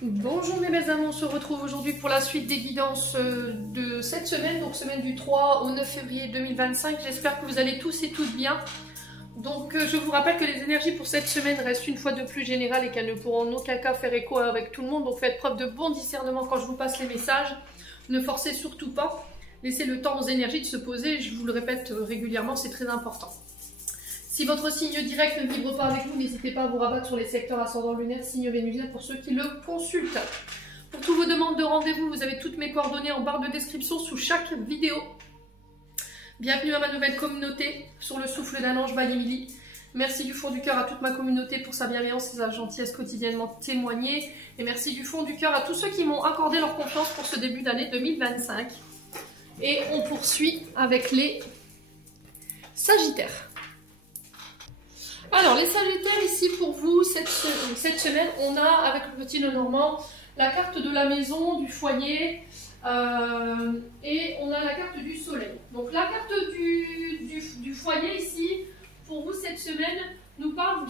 Bonjour mes belles âmes, on se retrouve aujourd'hui pour la suite des guidances de cette semaine, donc semaine du 3 au 9 février 2025. J'espère que vous allez tous et toutes bien. Donc je vous rappelle que les énergies pour cette semaine restent une fois de plus générales et qu'elles ne pourront en aucun cas faire écho avec tout le monde. Donc faites preuve de bon discernement quand je vous passe les messages. Ne forcez surtout pas. Laissez le temps aux énergies de se poser. Je vous le répète régulièrement, c'est très important. Si votre signe direct ne vibre pas avec vous, n'hésitez pas à vous rabattre sur les secteurs ascendant lunaire, signe vénusien pour ceux qui le consultent. Pour toutes vos demandes de rendez-vous, vous avez toutes mes coordonnées en barre de description sous chaque vidéo. Bienvenue à ma nouvelle communauté sur le souffle d'un ange by Emily. Merci du fond du cœur à toute ma communauté pour sa bienveillance et sa gentillesse quotidiennement témoignée. Et merci du fond du cœur à tous ceux qui m'ont accordé leur confiance pour ce début d'année 2025. Et on poursuit avec les Sagittaires. Alors, les Sagittaires, ici pour vous, cette semaine, on a, avec le petit Lenormand, la carte de la maison, du foyer, et on a la carte du soleil. Donc, la carte du foyer, ici, pour vous, cette semaine, nous parle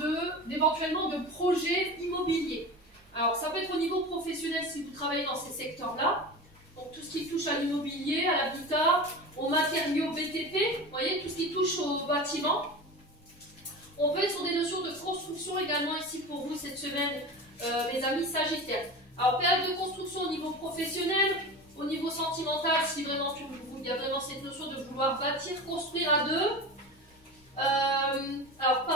d'éventuellement de projets immobiliers. Alors, ça peut être au niveau professionnel si vous travaillez dans ces secteurs-là. Donc, tout ce qui touche à l'immobilier, à l'habitat, aux matériaux BTP, vous voyez, tout ce qui touche au bâtiment. On peut être sur des notions de construction également ici pour vous cette semaine, mes amis Sagittaires. Alors, période de construction au niveau professionnel, au niveau sentimental, si vraiment il y a vraiment cette notion de vouloir bâtir, construire à deux. Alors,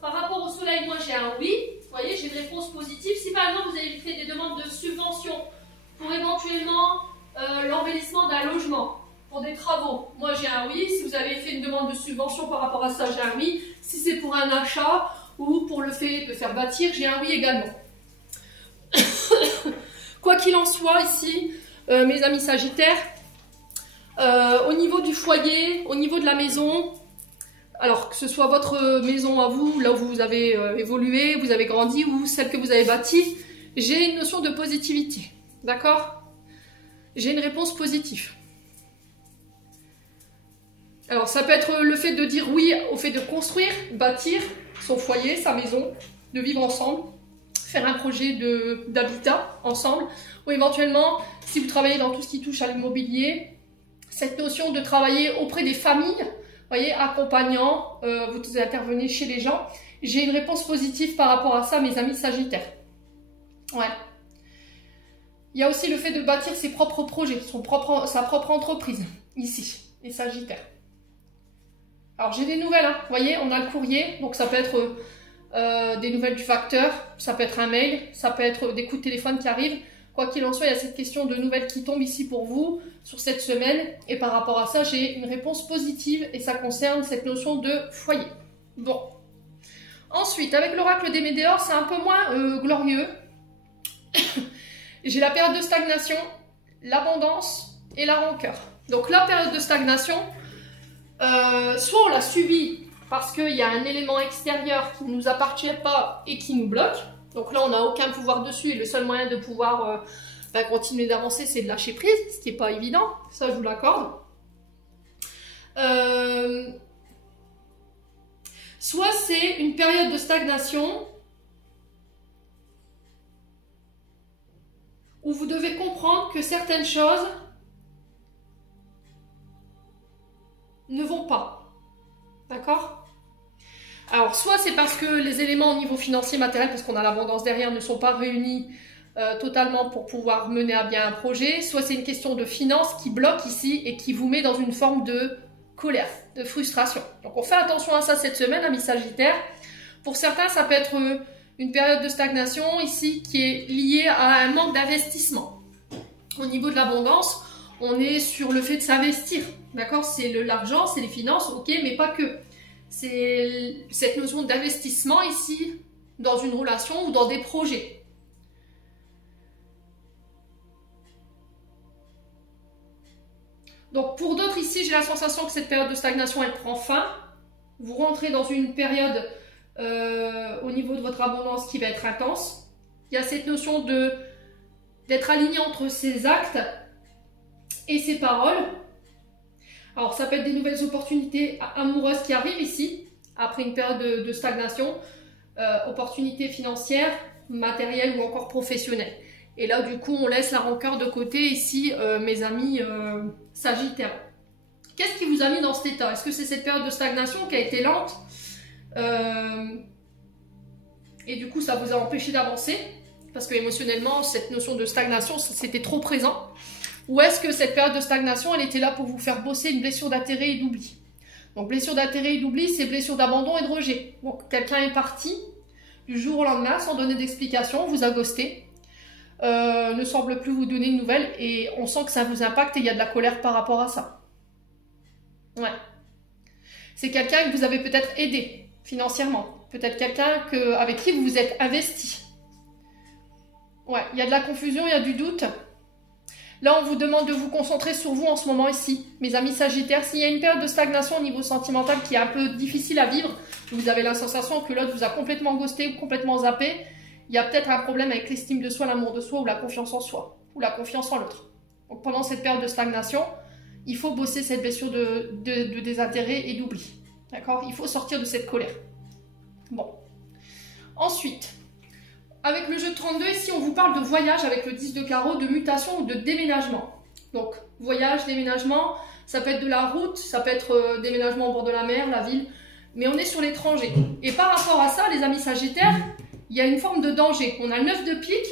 par rapport au soleil, moi j'ai un oui. Vous voyez, j'ai une réponse positive. Si par exemple vous avez fait des demandes de subvention pour éventuellement l'embellissement d'un logement, pour des travaux, moi j'ai un oui. Si vous avez fait une demande de subvention par rapport à ça, j'ai un oui. Si c'est pour un achat ou pour le fait de faire bâtir, j'ai un oui également. Quoi qu'il en soit ici, mes amis Sagittaires, au niveau du foyer, au niveau de la maison, alors que ce soit votre maison à vous, là où vous avez évolué, vous avez grandi, ou celle que vous avez bâtie, j'ai une notion de positivité, d'accord? J'ai une réponse positive. Alors, ça peut être le fait de dire oui au fait de construire, bâtir son foyer, sa maison, de vivre ensemble, faire un projet d'habitat ensemble, ou éventuellement, si vous travaillez dans tout ce qui touche à l'immobilier, cette notion de travailler auprès des familles, vous voyez, accompagnant, vous intervenez chez les gens. J'ai une réponse positive par rapport à ça, mes amis Sagittaires. Ouais. Il y a aussi le fait de bâtir ses propres projets, sa propre entreprise, ici, les Sagittaires. Alors, j'ai des nouvelles, hein. Vous voyez, on a le courrier, donc ça peut être des nouvelles du facteur, ça peut être un mail, ça peut être des coups de téléphone qui arrivent. Quoi qu'il en soit, il y a cette question de nouvelles qui tombe ici pour vous sur cette semaine. Et par rapport à ça, j'ai une réponse positive et ça concerne cette notion de foyer. Bon. Ensuite, avec l'oracle des Météores, c'est un peu moins glorieux. J'ai la période de stagnation, l'abondance et la rancœur. Donc la période de stagnation, soit on l'a subie parce qu'il y a un élément extérieur qui ne nous appartient pas et qui nous bloque. Donc là, on n'a aucun pouvoir dessus et le seul moyen de pouvoir continuer d'avancer, c'est de lâcher prise, ce qui n'est pas évident. Ça, je vous l'accorde. Soit c'est une période de stagnation où vous devez comprendre que certaines choses ne vont pas. D'accord ? Alors, soit c'est parce que les éléments au niveau financier, matériel, parce qu'on a l'abondance derrière, ne sont pas réunis totalement pour pouvoir mener à bien un projet, soit c'est une question de finance qui bloque ici et qui vous met dans une forme de colère, de frustration. Donc, on fait attention à ça cette semaine, amis Sagittaires. Pour certains, ça peut être une période de stagnation ici qui est liée à un manque d'investissement. Au niveau de l'abondance, on est sur le fait de s'investir, d'accord? C'est l'argent, c'est les finances, ok, mais pas que. C'est cette notion d'investissement ici, dans une relation ou dans des projets. Donc pour d'autres ici, j'ai la sensation que cette période de stagnation, elle prend fin. Vous rentrez dans une période au niveau de votre abondance qui va être intense. Il y a cette notion d'être aligné entre ses actes et ses paroles. Alors, ça peut être des nouvelles opportunités amoureuses qui arrivent ici, après une période de stagnation, opportunités financières, matérielles ou encore professionnelles. Et là, du coup, on laisse la rancœur de côté ici, mes amis Sagittaires. Qu'est-ce qui vous a mis dans cet état? Est-ce que c'est cette période de stagnation qui a été lente et du coup, ça vous a empêché d'avancer? Parce que émotionnellement, cette notion de stagnation, c'était trop présent. Ou est-ce que cette période de stagnation, elle était là pour vous faire bosser une blessure d'intérêt et d'oubli? Donc, blessure d'intérêt et d'oubli, c'est blessure d'abandon et de rejet. Donc, quelqu'un est parti du jour au lendemain sans donner d'explication, vous a ghosté. Ne semble plus vous donner de nouvelles et on sent que ça vous impacte et il y a de la colère par rapport à ça. Ouais. C'est quelqu'un que vous avez peut-être aidé financièrement. Peut-être quelqu'un avec qui vous vous êtes investi. Ouais, il y a de la confusion, il y a du doute. Là, on vous demande de vous concentrer sur vous en ce moment ici, mes amis Sagittaires. S'il y a une période de stagnation au niveau sentimental qui est un peu difficile à vivre, vous avez la sensation que l'autre vous a complètement ghosté ou complètement zappé, il y a peut-être un problème avec l'estime de soi, l'amour de soi ou la confiance en soi, ou la confiance en l'autre. Donc pendant cette période de stagnation, il faut bosser cette blessure de désintérêt et d'oubli. D'accord? Il faut sortir de cette colère. Bon. Ensuite, avec le jeu de 32, ici on vous parle de voyage avec le 10 de carreau, de mutation ou de déménagement. Donc voyage, déménagement, ça peut être de la route, ça peut être déménagement au bord de la mer, la ville, mais on est sur l'étranger. Et par rapport à ça, les amis Sagittaires, il y a une forme de danger. On a le 9 de pique,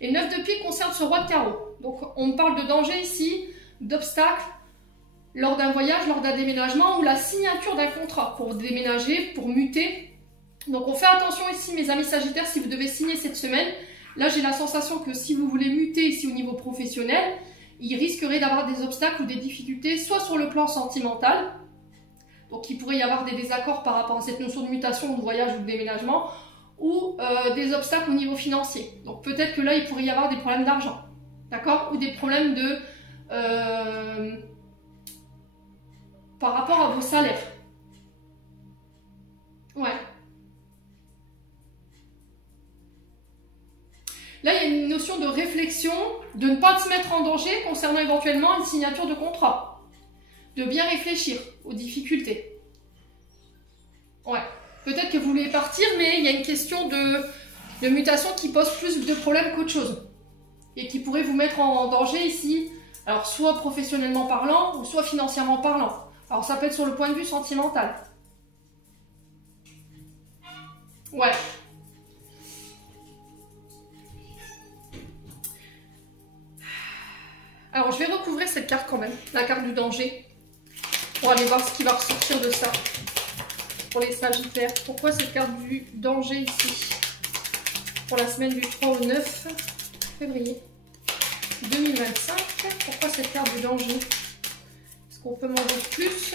et le 9 de pique concerne ce roi de carreau. Donc on parle de danger ici, d'obstacles, lors d'un voyage, lors d'un déménagement, ou la signature d'un contrat pour déménager, pour muter. Donc on fait attention ici, mes amis Sagittaires, si vous devez signer cette semaine. Là, j'ai la sensation que si vous voulez muter ici au niveau professionnel, il risquerait d'avoir des obstacles ou des difficultés, soit sur le plan sentimental, donc il pourrait y avoir des désaccords par rapport à cette notion de mutation, de voyage ou de déménagement, ou des obstacles au niveau financier. Donc peut-être que là, il pourrait y avoir des problèmes d'argent, d'accord? Ou des problèmes de par rapport à vos salaires. Ouais. Là, il y a une notion de réflexion, de ne pas se mettre en danger concernant éventuellement une signature de contrat. De bien réfléchir aux difficultés. Ouais. Peut-être que vous voulez partir, mais il y a une question de mutation qui pose plus de problèmes qu'autre chose. Et qui pourrait vous mettre en danger ici, alors soit professionnellement parlant, ou soit financièrement parlant. Alors ça peut être sur le point de vue sentimental. Ouais. Alors je vais recouvrir cette carte quand même, la carte du danger, pour aller voir ce qui va ressortir de ça. Pour les Sagittaires. Pourquoi cette carte du danger ici? Pour la semaine du 3 au 9 février 2025. Pourquoi cette carte du danger? Est-ce qu'on peut m'en dire plus?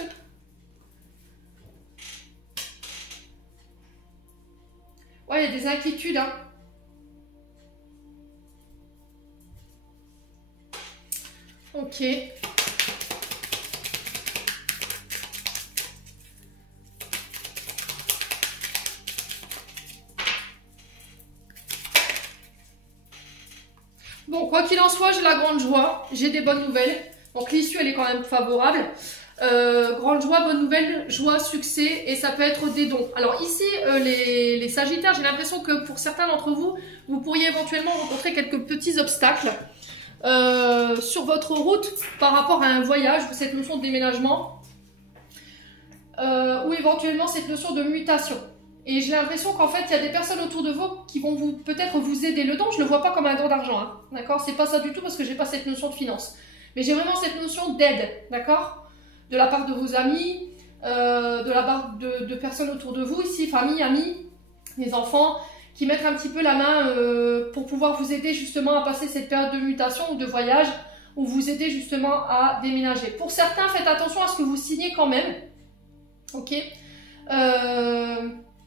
Ouais, il y a des inquiétudes, hein. Ok. Bon, quoi qu'il en soit, j'ai la grande joie, j'ai des bonnes nouvelles. Donc l'issue, elle est quand même favorable. Grande joie, bonne nouvelle, joie, succès, et ça peut être des dons. Alors ici, les Sagittaires, j'ai l'impression que pour certains d'entre vous, vous pourriez éventuellement rencontrer quelques petits obstacles sur votre route par rapport à un voyage ou cette notion de déménagement ou éventuellement cette notion de mutation. Et j'ai l'impression qu'en fait, il y a des personnes autour de vous qui vont peut-être vous aider. Le don, je ne le vois pas comme un don d'argent, hein, d'accord? C'est pas ça du tout parce que j'ai pas cette notion de finance. Mais j'ai vraiment cette notion d'aide, d'accord? De la part de vos amis, de la part de personnes autour de vous, ici, famille, amis, les enfants, qui mettent un petit peu la main pour pouvoir vous aider justement à passer cette période de mutation ou de voyage, ou vous aider justement à déménager. Pour certains, faites attention à ce que vous signez quand même, ok?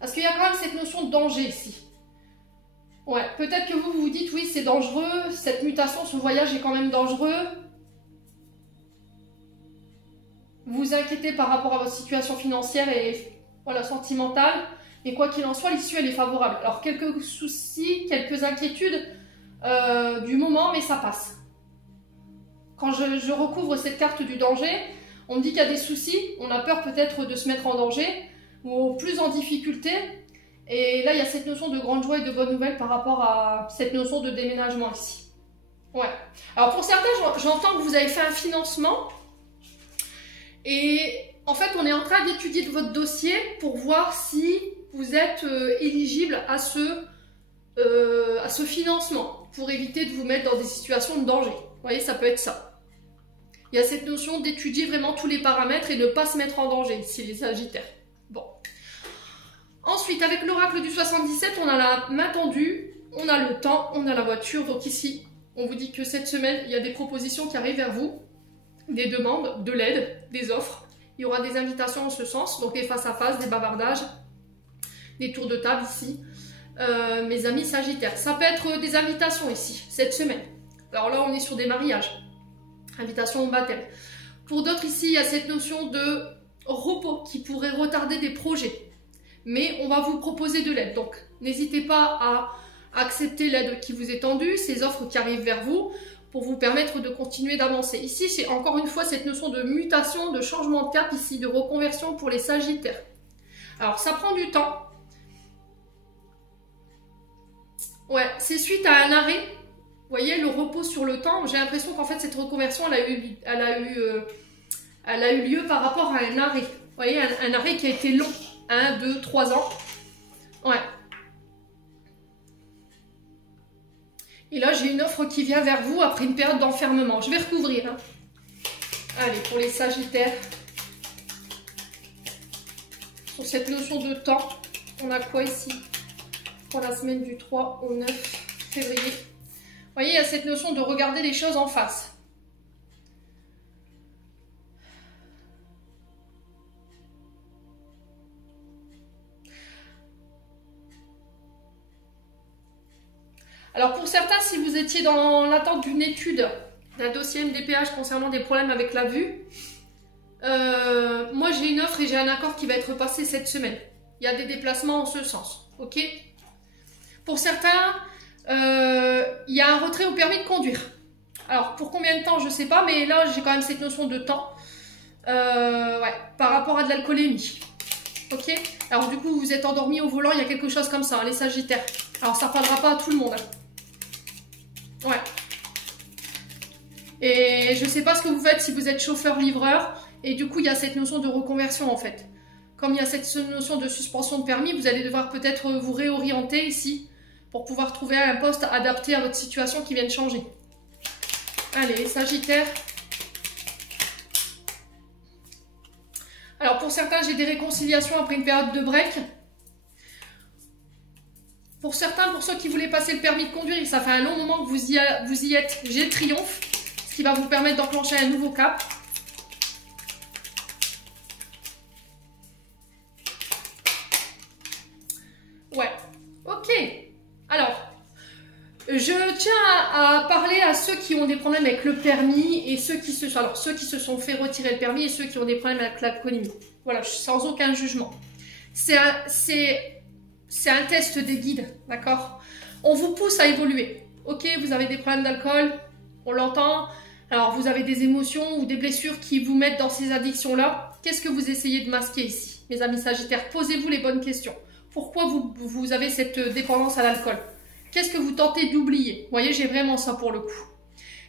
Parce qu'il y a quand même cette notion de danger ici. Ouais, peut-être que vous vous dites, oui, c'est dangereux, cette mutation, ce voyage est quand même dangereux. Vous vous inquiétez par rapport à votre situation financière et voilà, sentimentale. Mais quoi qu'il en soit, l'issue, elle est favorable. Alors, quelques soucis, quelques inquiétudes du moment, mais ça passe. Quand je recouvre cette carte du danger, on me dit qu'il y a des soucis, on a peur peut-être de se mettre en danger, ou plus en difficulté. Et là, il y a cette notion de grande joie et de bonne nouvelle par rapport à cette notion de déménagement ici. Ouais. Alors pour certains, j'entends que vous avez fait un financement. Et en fait, on est en train d'étudier votre dossier pour voir si vous êtes éligible à ce financement, pour éviter de vous mettre dans des situations de danger. Vous voyez, ça peut être ça. Il y a cette notion d'étudier vraiment tous les paramètres et ne pas se mettre en danger, si les Sagittaires. Bon. Ensuite, avec l'oracle du 77, on a la main tendue, on a le temps, on a la voiture. Donc ici, on vous dit que cette semaine, il y a des propositions qui arrivent vers vous, des demandes, de l'aide, des offres. Il y aura des invitations en ce sens, donc des face-à-face, des bavardages, des tours de table ici. Mes amis Sagittaires. Ça peut être des invitations ici, cette semaine. Alors là, on est sur des mariages. Invitation au baptême. Pour d'autres ici, il y a cette notion de repos qui pourrait retarder des projets. Mais on va vous proposer de l'aide. Donc, n'hésitez pas à accepter l'aide qui vous est tendue, ces offres qui arrivent vers vous, pour vous permettre de continuer d'avancer. Ici, c'est encore une fois cette notion de mutation, de changement de cap ici, de reconversion pour les Sagittaires. Alors, ça prend du temps. Ouais, c'est suite à un arrêt. Vous voyez, le repos sur le temps. J'ai l'impression qu'en fait, cette reconversion, elle a eu lieu par rapport à un arrêt. Vous voyez, un arrêt qui a été long. 1, 2, 3 ans. Ouais. Et là, j'ai une offre qui vient vers vous après une période d'enfermement. Je vais recouvrir. Hein. Allez, pour les Sagittaires. Sur cette notion de temps, on a quoi ici? Pour la semaine du 3 au 9 février. Vous voyez, il y a cette notion de regarder les choses en face. Alors pour certains, si vous étiez dans l'attente d'une étude, d'un dossier MDPH concernant des problèmes avec la vue, moi j'ai une offre et j'ai un accord qui va être passé cette semaine. Il y a des déplacements en ce sens, ok? Pour certains, il y a un retrait au permis de conduire. Alors pour combien de temps, je ne sais pas, mais là j'ai quand même cette notion de temps ouais, par rapport à de l'alcoolémie. Ok? Alors du coup, vous êtes endormi au volant, il y a quelque chose comme ça, hein, les Sagittaires. Alors ça ne parlera pas à tout le monde. Hein. Ouais. Et je ne sais pas ce que vous faites si vous êtes chauffeur-livreur. Et du coup, il y a cette notion de reconversion en fait. Comme il y a cette notion de suspension de permis, vous allez devoir peut-être vous réorienter ici pour pouvoir trouver un poste adapté à votre situation qui vient de changer. Allez, les Sagittaires. Alors pour certains, j'ai des réconciliations après une période de break. Pour certains, pour ceux qui voulaient passer le permis de conduire, ça fait un long moment que vous y êtes. J'ai le triomphe, ce qui va vous permettre d'enclencher un nouveau cap. Ouais, ok. Alors, je tiens à parler à ceux qui ont des problèmes avec le permis et ceux qui se sont fait retirer le permis et ceux qui ont des problèmes avec l'alcoolémie. Voilà, sans aucun jugement. C'est un test des guides, d'accord? On vous pousse à évoluer. Ok, vous avez des problèmes d'alcool, on l'entend. Alors, vous avez des émotions ou des blessures qui vous mettent dans ces addictions-là. Qu'est-ce que vous essayez de masquer ici, mes amis Sagittaires? Posez-vous les bonnes questions. Pourquoi vous avez cette dépendance à l'alcool? Qu'est-ce que vous tentez d'oublier? Vous voyez, j'ai vraiment ça pour le coup.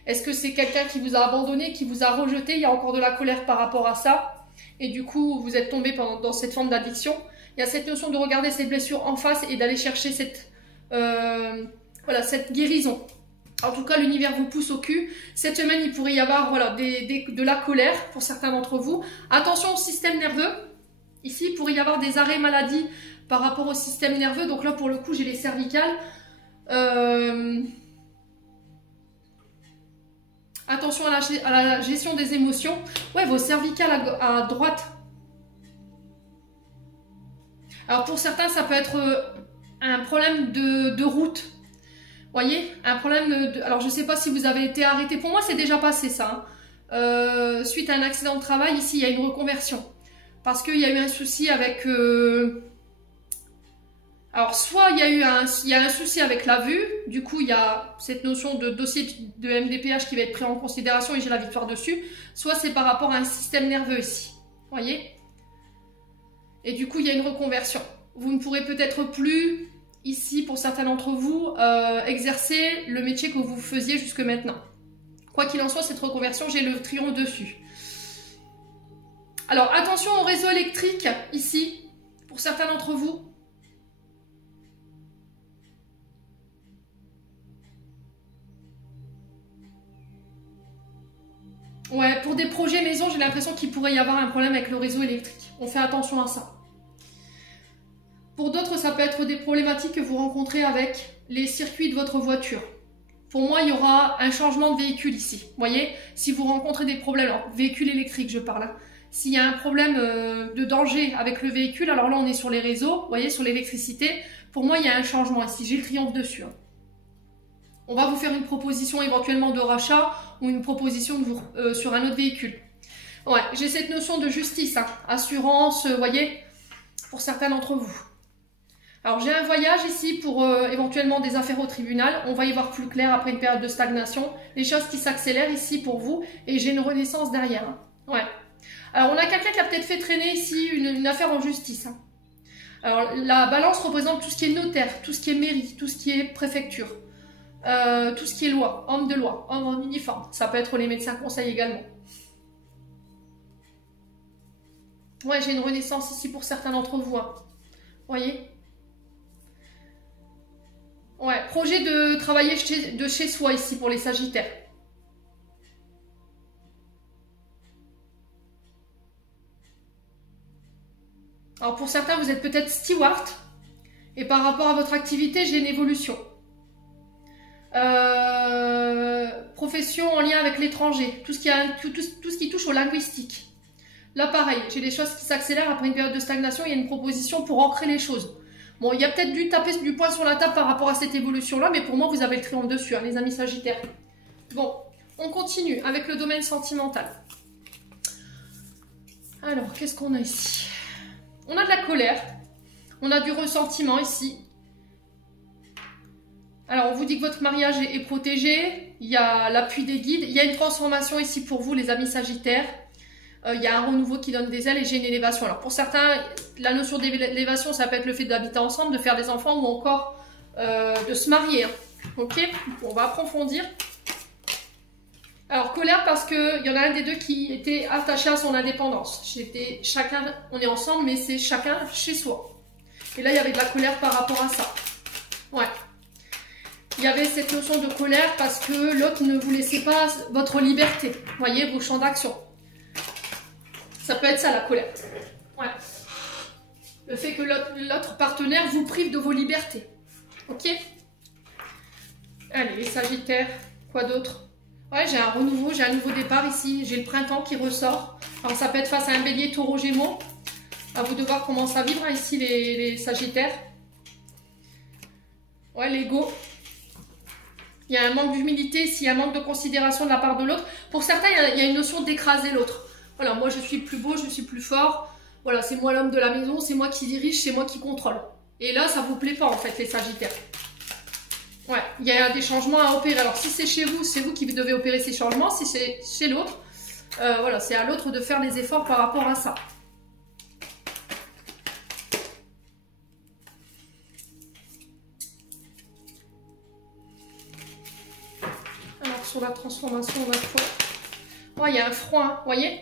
Est-ce que c'est quelqu'un qui vous a abandonné, qui vous a rejeté? Il y a encore de la colère par rapport à ça. Et du coup, vous êtes tombé dans cette forme d'addiction. Il y a cette notion de regarder ces blessures en face et d'aller chercher cette guérison. En tout cas, l'univers vous pousse au cul. Cette semaine, il pourrait y avoir de la colère pour certains d'entre vous. Attention au système nerveux. Ici, il pourrait y avoir des arrêts maladie par rapport au système nerveux. Donc là, pour le coup, j'ai les cervicales. Attention à la gestion des émotions. Ouais, vos cervicales à droite. Alors pour certains, ça peut être un problème de route. Vous voyez, un problème de... Alors je ne sais pas si vous avez été arrêté. Pour moi, c'est déjà passé ça. Hein. Suite à un accident de travail, ici, il y a une reconversion. Parce qu'il y a eu un souci avec... Alors, soit il y a un souci avec la vue, du coup, il y a cette notion de dossier de MDPH qui va être pris en considération et j'ai la victoire dessus, soit c'est par rapport à un système nerveux ici, vous voyez? Et du coup, il y a une reconversion. Vous ne pourrez peut-être plus ici, pour certains d'entre vous, exercer le métier que vous faisiez jusque maintenant. Quoi qu'il en soit, cette reconversion, j'ai le triomphe dessus. Alors, attention au réseau électrique, ici, pour certains d'entre vous. Ouais, pour des projets maison, j'ai l'impression qu'il pourrait y avoir un problème avec le réseau électrique. On fait attention à ça. Pour d'autres, ça peut être des problématiques que vous rencontrez avec les circuits de votre voiture. Pour moi, il y aura un changement de véhicule ici. Vous voyez, si vous rencontrez des problèmes, alors véhicule électrique, je parle. Hein. S'il y a un problème de danger avec le véhicule, alors là, on est sur les réseaux, vous voyez, sur l'électricité. Pour moi, il y a un changement ici. J'ai le triomphe dessus. Hein. On va vous faire une proposition éventuellement de rachat ou une proposition sur un autre véhicule. Ouais, j'ai cette notion de justice, hein. Assurance, vous voyez, pour certains d'entre vous. Alors j'ai un voyage ici pour éventuellement des affaires au tribunal. On va y voir plus clair après une période de stagnation. Les choses qui s'accélèrent ici pour vous. Et j'ai une renaissance derrière. Hein. Ouais. Alors on a quelqu'un qui a peut-être fait traîner ici une affaire en justice. Hein. Alors la balance représente tout ce qui est notaire, tout ce qui est mairie, tout ce qui est préfecture. Tout ce qui est loi, homme de loi, homme en uniforme. Ça peut être les médecins conseils également. Ouais, j'ai une renaissance ici pour certains d'entre vous. Hein. Voyez ? Ouais, projet de travailler de chez soi ici pour les Sagittaires. Alors pour certains, vous êtes peut-être steward. Et par rapport à votre activité, j'ai une évolution. Profession en lien avec l'étranger, tout ce qui touche au linguistique. Là pareil, j'ai des choses qui s'accélèrent après une période de stagnation, il y a une proposition pour ancrer les choses. Bon, il y a peut-être dû taper du poing sur la table par rapport à cette évolution-là, mais pour moi, vous avez le triomphe dessus, hein, les amis Sagittaires. Bon, on continue avec le domaine sentimental. Alors, qu'est-ce qu'on a ici? On a de la colère, on a du ressentiment ici. Alors, on vous dit que votre mariage est protégé, il y a l'appui des guides, il y a une transformation ici pour vous, les amis Sagittaires. Il y a un renouveau qui donne des ailes et j'ai une élévation. Alors, pour certains, la notion d'élévation, ça peut être le fait d'habiter ensemble, de faire des enfants ou encore de se marier. Hein. Ok, on va approfondir. Alors, colère parce qu'il y en a un des deux qui était attaché à son indépendance. Chacun, on est ensemble, mais c'est chacun chez soi. Et là, il y avait de la colère par rapport à ça. Ouais. Il y avait cette notion de colère parce que l'autre ne vous laissait pas votre liberté. Vous voyez, vos champs d'action. Ça peut être ça, la colère. Ouais. Le fait que l'autre partenaire vous prive de vos libertés. Ok? Allez, les Sagittaires. Quoi d'autre? Ouais, j'ai un renouveau, j'ai un nouveau départ ici. J'ai le printemps qui ressort. Alors, ça peut être face à un bélier, taureau, gémeaux. À vous de voir comment ça vibre, hein, ici, les Sagittaires. Ouais, l'ego. Il y a un manque d'humilité ici, il y a un manque de considération de la part de l'autre. Pour certains, il y a une notion d'écraser l'autre. Voilà, moi je suis plus beau, je suis plus fort. Voilà, c'est moi l'homme de la maison, c'est moi qui dirige, c'est moi qui contrôle. Et là, ça vous plaît pas en fait, les Sagittaires. Ouais, il y a des changements à opérer. Alors si c'est chez vous, c'est vous qui devez opérer ces changements. Si c'est chez l'autre, voilà, c'est à l'autre de faire des efforts par rapport à ça. Alors sur la transformation, on va quoi? Oh, il y a un froid, vous voyez?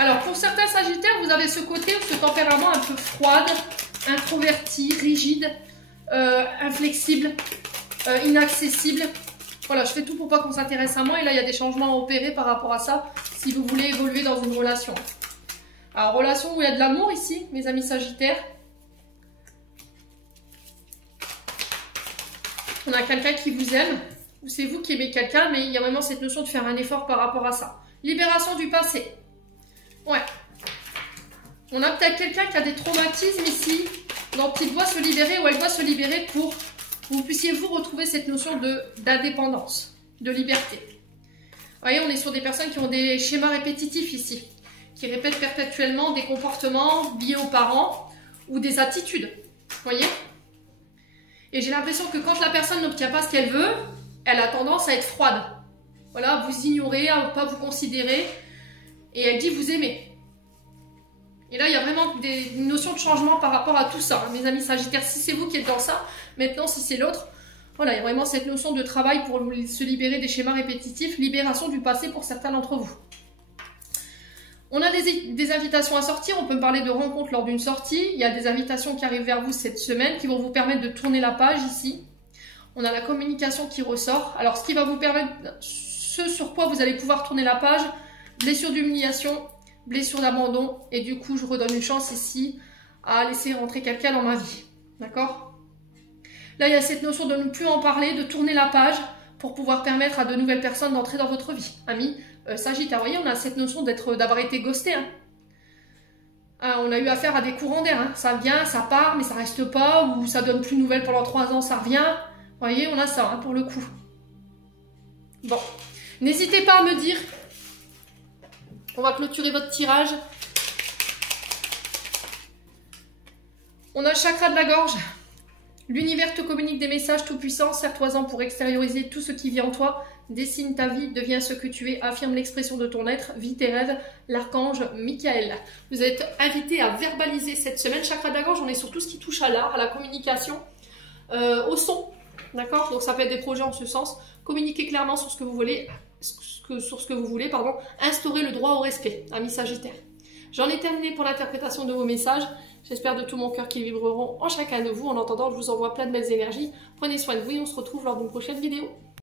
Alors, pour certains Sagittaires, vous avez ce côté, ce tempérament un peu froide, introverti, rigide, inflexible, inaccessible. Voilà, je fais tout pour pas qu'on s'intéresse à moi. Et là, il y a des changements à opérer par rapport à ça, si vous voulez évoluer dans une relation. Alors, relation où il y a de l'amour ici, mes amis Sagittaires. On a quelqu'un qui vous aime, ou c'est vous qui aimez quelqu'un, mais il y a vraiment cette notion de faire un effort par rapport à ça. Libération du passé. Ouais. On a peut-être quelqu'un qui a des traumatismes ici, dont il doit se libérer ou elle doit se libérer pour que vous puissiez vous retrouver cette notion d'indépendance, de liberté. Vous voyez, on est sur des personnes qui ont des schémas répétitifs ici, qui répètent perpétuellement des comportements liés aux parents ou des attitudes. Vous voyez? Et j'ai l'impression que quand la personne n'obtient pas ce qu'elle veut, elle a tendance à être froide. Voilà, vous ignorer, à ne pas vous considérer. Et elle dit vous aimer. Et là, il y a vraiment une notion de changement par rapport à tout ça. Mes amis Sagittaires, si c'est vous qui êtes dans ça, maintenant, si c'est l'autre, voilà, il y a vraiment cette notion de travail pour se libérer des schémas répétitifs, libération du passé pour certains d'entre vous. On a des invitations à sortir, on peut parler de rencontres lors d'une sortie. Il y a des invitations qui arrivent vers vous cette semaine qui vont vous permettre de tourner la page ici. On a la communication qui ressort. Alors, ce qui va vous permettre, ce sur quoi vous allez pouvoir tourner la page, blessure d'humiliation, blessure d'abandon. Et du coup, je redonne une chance ici à laisser rentrer quelqu'un dans ma vie. D'accord? Là, il y a cette notion de ne plus en parler, de tourner la page pour pouvoir permettre à de nouvelles personnes d'entrer dans votre vie. Amis, Sagittaire, vous voyez, on a cette notion d'avoir été ghosté. Hein. On a eu affaire à des courants d'air. Hein. Ça vient, ça part, mais ça reste pas. Ou ça donne plus de nouvelles pendant 3 ans, ça revient. Vous voyez, on a ça hein, pour le coup. Bon, n'hésitez pas à me dire. On va clôturer votre tirage. On a le chakra de la gorge. L'univers te communique des messages tout-puissants, serre-toi-en pour extérioriser tout ce qui vit en toi. Dessine ta vie, deviens ce que tu es, affirme l'expression de ton être, vis tes rêves, l'archange Michael. Vous êtes invité à verbaliser cette semaine. Chakra de la gorge, on est sur tout ce qui touche à l'art, à la communication, au son. D'accord? Donc ça peut être des projets en ce sens. Communiquez clairement sur ce que vous voulez, instaurer le droit au respect, amis Sagittaire. J'en ai terminé pour l'interprétation de vos messages. J'espère de tout mon cœur qu'ils vibreront en chacun de vous. En attendant, je vous envoie plein de belles énergies. Prenez soin de vous et on se retrouve lors d'une prochaine vidéo.